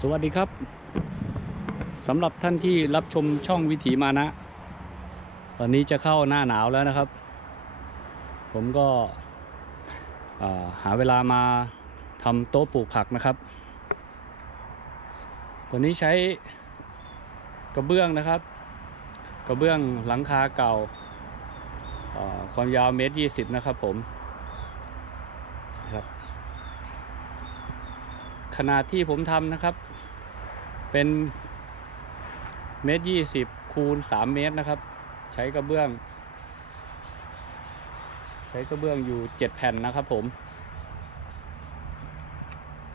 สวัสดีครับสำหรับท่านที่รับชมช่องวิถีมานะวันนี้จะเข้าหน้าหนาวแล้วนะครับ ผมก็หาเวลามาทำโต๊ะปลูกผักนะครับวันนี้ใช้กระเบื้องนะครับ กระเบื้องหลังคาเก่าความยาวเมตรยี่สิบนะครับผมครับขนาดที่ผมทำนะครับ เป็นเมตรยี่สิบคูณสามเมตรนะครับ ใช้กระเบื้อง ใช้กระเบื้องอยู่เจ็ดแผ่นนะครับผม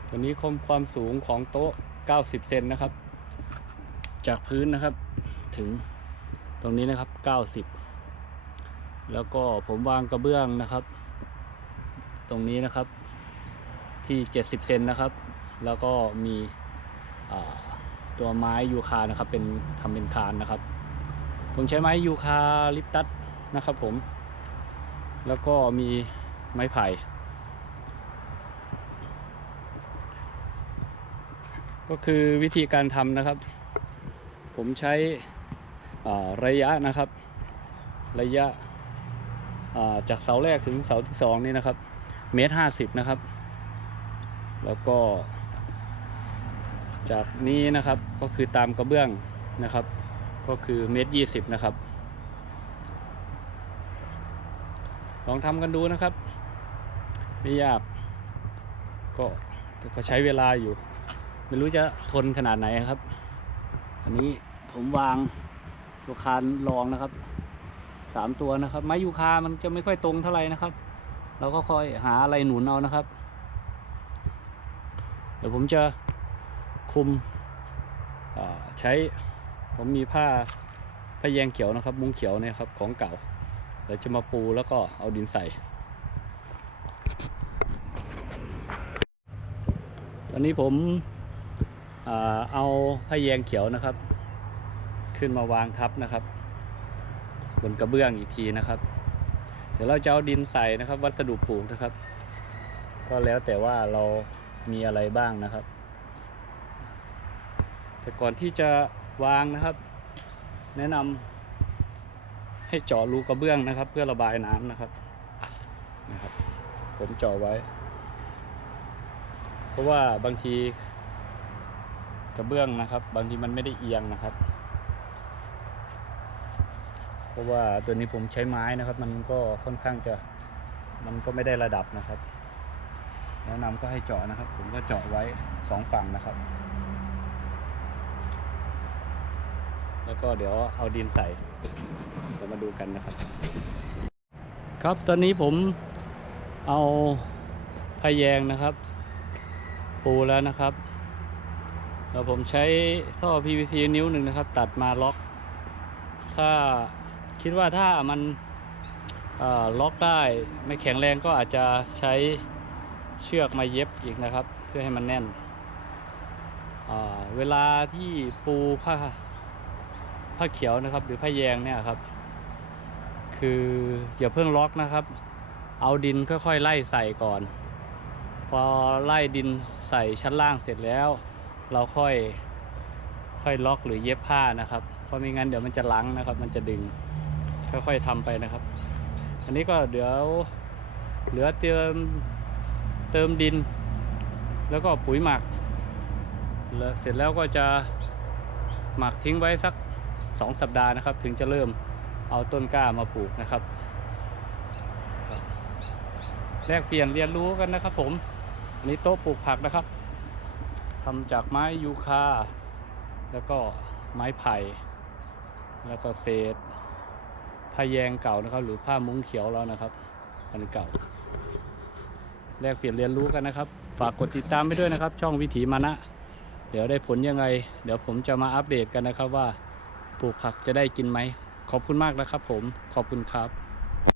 ตัวนี้คมความสูงของโต๊ะ90เซนนะครับ จากพื้นนะครับถึงตรงนี้นะครับ90แล้วก็ผมวางกระเบื้องนะครับ ตรงนี้นะครับที่70เซนนะครับ แล้วก็มีอ่า ตัวไม้ยูคานะครับ เป็นทำเป็นคานนะครับ ผมใช้ไม้ยูคาลิปตัสนะครับ ผม แล้วก็มีไม้ไผ่ก็คือวิธีการทำนะครับ ผมใช้ระยะนะครับ ระยะาจากเสาแรกถึงเสาที่สองนี่นะครับ เมตรห้าสิบนะครับ แล้วก็ จากนี้นะครับก็คือตามกระเบื้องนะครับ ก็คือเมตรยี่สิบนะครับ ลองทำกันดูนะครับ ไม่ยาก ก็แต่ก็ใช้เวลาอยู่ ไม่รู้จะทนขนาดไหนครับ อันนี้ผมวางตัวคานรองนะครับสามตัวนะครับ ไม้ยูคามันจะไม่ค่อยตรงเท่าไหร่นะครับ เราก็คอยหาอะไรหนุนเอานะครับ เดี๋ยวผมจะ คุมใช้ผมมีผ้าผ้าแยงเขียวนะครับ มุ้งเขียวเนี่ยครับของเก่าเดี๋ยวจะมาปูแล้วก็เอาดินใส่ ตอนนี้ผมอเอาผ้าแยงเขียวนะครับ ขึ้นมาวางทับนะครับ บนกระเบื้องอีกทีนะครับ เดี๋ยวเราจะเอาดินใส่นะครับ วัสดุปลูกนะครับ ก็แล้วแต่ว่าเรามีอะไรบ้างนะครับ แต่ก่อนที่จะวางนะครับ แนะนำให้เจาะรูกระเบื้องนะครับ เพื่อระบายน้ำนะครับนะครับ ผมเจาะไว้ เพราะว่าบางทีกระเบื้องนะครับ บางทีมันไม่ได้เอียงนะครับ เพราะว่าตัวนี้ผมใช้ไม้นะครับ มันก็ค่อนข้างจะมันก็ไม่ได้ระดับนะครับแนะนำก็ให้เจาะนะครับ ผมก็เจาะไว้สองฝั่งนะครับ แล้วก็เดี๋ยวเอาดินใส่เดี๋ยวมาดูกันนะครับ ครับตอนนี้ผมเอาพายแยงนะครับ ปูแล้วนะครับแล้วผมใช้ท่อ PVC นิ้วหนึ่งนะครับ ตัดมาล็อก ถ้าคิดว่าถ้ามันล็อกได้ไม่แข็งแรงก็อาจจะใช้เชือกมาเย็บอีกนะครับ เพื่อให้มันแน่น เวลาที่ปูผ้า ผ้าเขียวนะครับ หรือผ้าแยงเนี่ยครับ คืออย่าเพิ่งล็อกนะครับ เอาดินค่อยๆไล่ใส่ก่อน พอไล่ดินใส่ชั้นล่างเสร็จแล้ว เราค่อยค่อยล็อกหรือเย็บผ้านะครับเพราะไม่งั้นเดี๋ยวมันจะลังนะครับ มันจะดึงค่อยๆทำไปนะครับ อันนี้ก็เดี๋ยวเหลือเติมเติมดิน แล้วก็ปุ๋ยหมักแล้วเสร็จแล้วก็จะหมักทิ้งไว้สัก สองสัปดาห์นะครับ ถึงจะเริ่มเอาต้นกล้ามาปลูกนะครับแลกเปลี่ยนเรียนรู้กันนะครับผมอันนี้โต๊ะปลูกผักนะครับทำจากไม้ยูคาแล้วก็ไม้ไผ่ แล้วก็เศษผ้าแยงเก่านะครับ หรือผ้ามุ้งเขียวแล้วนะครับอันเก่า แลกเปลี่ยนเรียนรู้กันนะครับ ฝากกดติดตามไปด้วยนะครับ ช่องวิถีมานะ เดี๋ยวได้ผลยังไง เดี๋ยวผมจะมาอัปเดตกันนะครับว่า ลูกผักจะได้กินไหม ขอบคุณมากนะครับผม ขอบคุณครับ